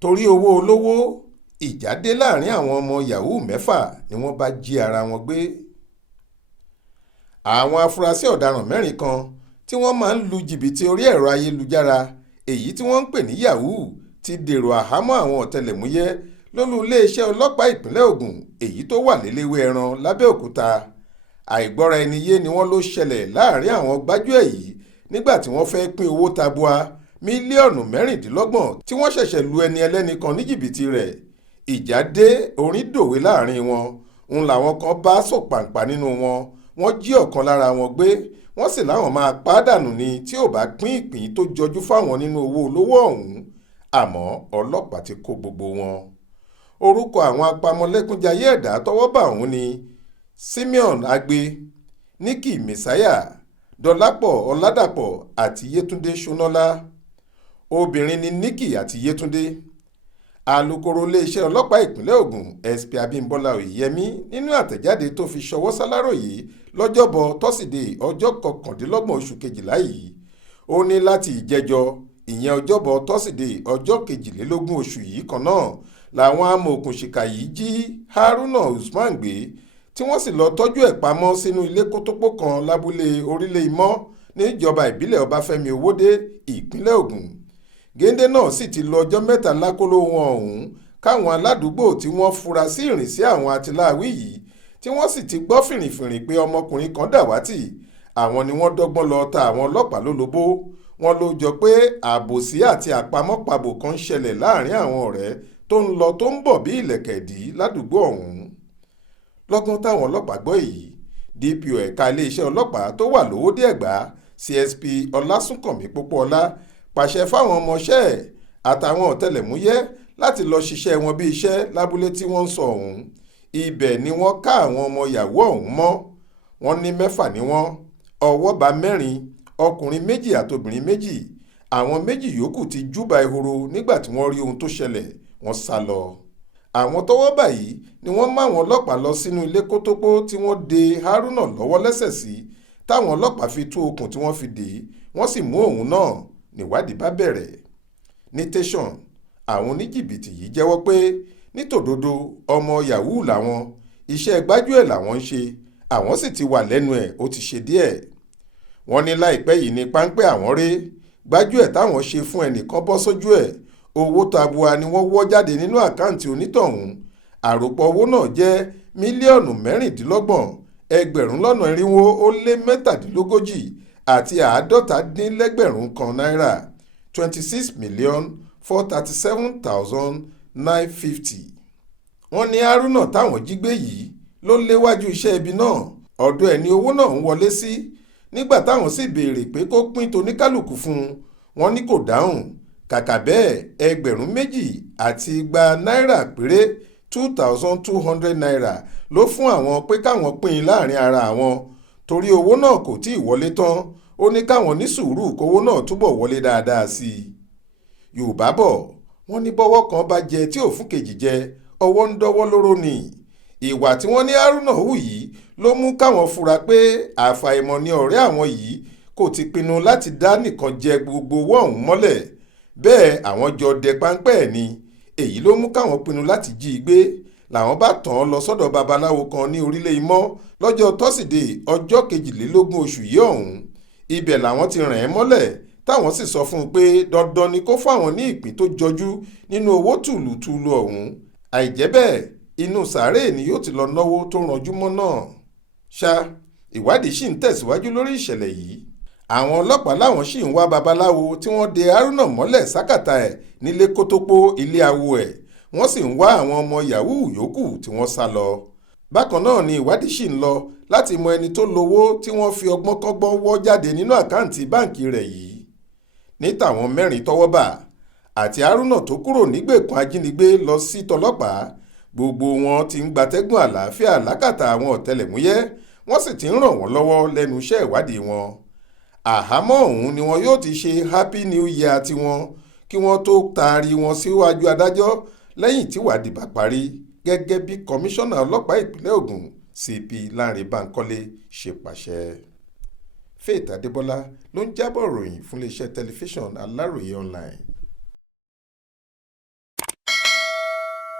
torí owó olówó ìjà dé láàrin àwọn ọmọ Yahoo mẹ́fà ni wọ́n bá jí ara wọn gbé. Àwọn afurasí ọ̀daràn mẹ́rin kan tí wọ́n máa ń lu jìbìtì orí ẹ̀rọ ayélujára èyí tí wọ́n ń pè ní Yahoo ti dèrò àhámọ́ àwọn ọ̀tẹlẹ̀múyẹ́ lólú iléeṣẹ́ ọlọ́pàá ìpínlẹ̀ Ògùn èyí tó wà léléwé ẹran lábẹ́òkúta. Àìgbọ́ra ẹni yé ni wọ́n ló ṣẹlẹ̀ láàrin àwọn gbájúẹ̀ yìí nígbà tí wọ́n fẹ́ pín owó tabua mílíọ̀nù mẹ́rìndínlọ́gbọ̀n tí wọ́n ṣẹ̀ṣẹ̀ lu ẹni ẹlẹ́ni kan ní jìbìtì rẹ̀. Ìjà dé orin dòwe láàrin wọn ń làwọn kan bá sọ̀pàǹpà nínú wọn. Wọ́n jí ọ̀kan lára wọn gbé wọ́n sì láwọn máa pa á dànù ni tí ò bá pín ìpín tó jọjú fáwọn nínú owó olówó ọ̀hún, àmọ́ ọlọ́pàá ti kó gbogbo wọn. Orúkọ àwọn apamọ́lẹ́kúnjayé ẹ̀dá tọ́wọ́ bá ọ̀hún ni Simeon Agbe, Nikki Messiah, Dọlápọ̀ Ọládàpọ̀ àti Yétúndé Ṣónọ́lá. Obìnrin ni Nikki àti Yétúndé. Alukoro iléeṣẹ́ ọlọ́pàá ìpínlẹ̀ Ògùn SP Abímbọ́lá Oyèyẹmí nínú àtẹ̀jáde tó fi ṣọwọ́ s'Aláròyé lọ́jọ́bọ̀ tọ́sídẹ̀ẹ́ ọjọ́ 29 oṣù kejìlá yìí, ó ní láti ìjẹjọ ìyẹn ọjọ́bọ̀ tọ́sídẹ̀ẹ́ ọjọ́ 22 oṣù yìí kan náà làwọn amòòkùnṣìkà yìí jí Haruna Usman gbé tí wọ́n sì lọ tọ́jú ẹ̀ pamọ́ sínú ilé kótópó kan lábúlé Orílẹ̀ Ìmọ̀ níjọba ìbílẹ̀ Ọbáfẹ́mi Owódé ìpínlẹ̀ Ògùn. Géńdé náà sì ti lọ ọjọ́ mẹ́ta lákòlò wọn ọ̀hún káwọn aládùúgbò tí wọ́n fura sí ìrìnsí àwọn àtìláàwí yìí tí wọ́n sì ti gbọ́ fìrìfìrì pé ọmọkùnrin kan dàwátì, àwọn ni wọ́n dọ́gbọ́n lọ ta àwọn ọlọ́pàá lólobó. Wọ́n ló jọ pé àbòsí àti àpamọ́pàbò kan ń ṣẹlẹ̀ láàrin àwọn ọ̀rẹ́ tó ń lọ tó ń bọ̀ bí ìlẹ̀kẹ̀dí ládùúgbò ọ̀hún. Lọ́gán táwọn ọlọ́pàá gbọ́ èyí, DPO ẹ̀ka iléeṣẹ́ ọlọ́pàá tó wà lówódé Ẹ̀gbá CSP Ọlásùnkànmí Pópóọlá pàṣẹ fáwọn ọmọọṣẹ́ ẹ̀ àtàwọn ọ̀tẹlẹ̀múyẹ́ láti lọ ṣiṣẹ́ wọn bí iṣẹ́ lábúlé tí wọ́n ń sọ ọ̀hún. Ibẹ̀ ni wọ́n ká àwọn ọmọ Yahoo ọ̀hún mọ́. Wọ́n ní 6 ni wọ́n, ọwọ́ bá 4, ọkùnrin 2 àtobìnrin 2. Àwọn 2 yòókù ti júbà ehoro nígbà tí wọ́n rí ohun tó ṣẹlẹ̀, wọ́n sá lọ. Àwọn tọ́wọ́ bà yìí ni wọ́n mú àwọn ọlọ́pàá lọ sínú ilé kótópó tí wọ́n de Haruna lọ́wọ́ lẹ́sẹ̀ sí, táwọn ọlọ́pàá fi tú okùn tí wọ́n fi dè é, wọ́n sì mú òun náà níwádìí bá bẹ̀rẹ̀. Ní tẹ̀sán, àwọn oníjìbìtì yìí jẹ́wọ́ pé nítòdodo ọmọ Yahoo làwọn, iṣẹ́ gbájúẹ̀ làwọn ń ṣe, àwọn sì ti wà lẹ́nu ẹ̀ ó ti ṣe díẹ̀. Wọ́n ní láìpẹ́ yìí ní páńpẹ́ àwọn ré gbájúẹ̀ táwọn ṣe fún ẹnìkan bọ́ sójú ẹ̀. Owó tabua ni wọ́n wọ́ jáde nínú àkáǹtì onítọ̀hún. Àròpọ̀ owó náà jẹ́ mílíọ̀nù mẹ́rìndínlọ́gbọ̀n, ẹgbẹ̀rún lọ́nà irinwó ó lé mẹ́tàdínlógójì àti 150,000 kan náírà 26,437,950. Wọ́n ní Haruna táwọn jí gbé yìí ló léwájú iṣẹ́ ibi náà. Ọ̀dọ̀ ẹ̀ ni owó náà ń wọlé sí. Nígbà táwọn sì béèrè pé kó pín toníkálùkù fún un, wọ́n ní kò dáhùn. Kàkà bẹ́ẹ̀, 2,000 àti igba náírà péré 2,200 naira ló fún àwọn pé káwọn pín in láàrin ara àwọn. Torí owó náà kò tí ì wọlé tán, ó ní káwọn ní sùúrù kówó náà túbọ̀ wọlé dáadáa sí i. Yorùbá bọ̀ wọ́n ní bọ́wọ́ kan bá jẹ tí ò fún kejì jẹ, ọwọ́ ń dọ́wọ́ lóró ni. Ìwà tí wọ́n ní Haruna hù yìí ló mú káwọn fura pé àfàìmọ̀ ni ọ̀rẹ́ àwọn yìí kò ti pinnu láti dá nìkan jẹ gbogbo owó ọ̀hún mọ́lẹ̀. Bẹ́ẹ̀ àwọn jọ dẹ páńpẹ́ ẹ̀ ni. Èyí ló mú káwọn pinnu láti jí i gbé. Làwọn bá tàn án lọ sọ́dọ̀ babaláwo kan ní Orílẹ̀ Ìmọ̀ lọ́jọ́ tọ́sídẹ̀ẹ́ ọjọ́ 22 oṣù yìí ọ̀hún. Ibẹ̀ làwọn ti ràn ẹ́ mọ́lẹ̀ táwọn sì sọ fún un pé dandan ni kó fáwọn ní ìpín tó jọjú nínú owó tùlùtùlù ọ̀hún. Àìjẹ́ bẹ́ẹ̀ inú sàárè ni yóò ti lọ náwó tó ranjú mọ́ náà. Ṣá ìwádìí sì ń tẹ̀síwájú lórí ìṣẹ̀lẹ̀ yìí. Àwọn ọlọ́pàá láwọn sì ń wá babaláwo tí wọ́n de Haruna mọ́lẹ̀ sákàtà ẹ̀ nílé kótópó ilé awo ẹ̀. Wọ́n sì ń wá àwọn ọmọ Yahoo yòókù tí wọ́n sá lọ. Bákan náà ni ìwádìí sì ń lọ láti mọ ẹni tó lówó tí wọ́n fi ọgbọ́n kọ́gbọ́n wọ́ jáde nínú àkáǹtì báǹkì rẹ̀ yìí. Ní tàwọn 4 tọ́wọ́ bà àti Haruna tó kúrò nígbèkùn ajínigbé lọ sí tọlọ́pàá, gbogbo wọn ti ń gbatẹ́gùn àlàáfíà lákàtà àwọn ọ̀tẹlẹ̀múyẹ́, wọ́n sì ti ń ràn wọ́n lọ́wọ́ lẹ́nu iṣẹ́ ìwádìí wọn. Àhámọ́ ọ̀hún ni wọn yóò ti ṣe Happy New Year tiwọn kí wọ́n tó taari wọn síwájú adájọ́ lẹ́yìn tíwádìí bá parí, gẹ́gẹ́ bí kọmíṣánná ọlọ́pàá ìpínlẹ̀ Ògùn CP Laarin ṣe pàṣẹ. Faith Adébọ́lá ló ń jábọ̀ ròyìn fún iléeṣẹ́ tẹlifíṣàn Aláròyé online.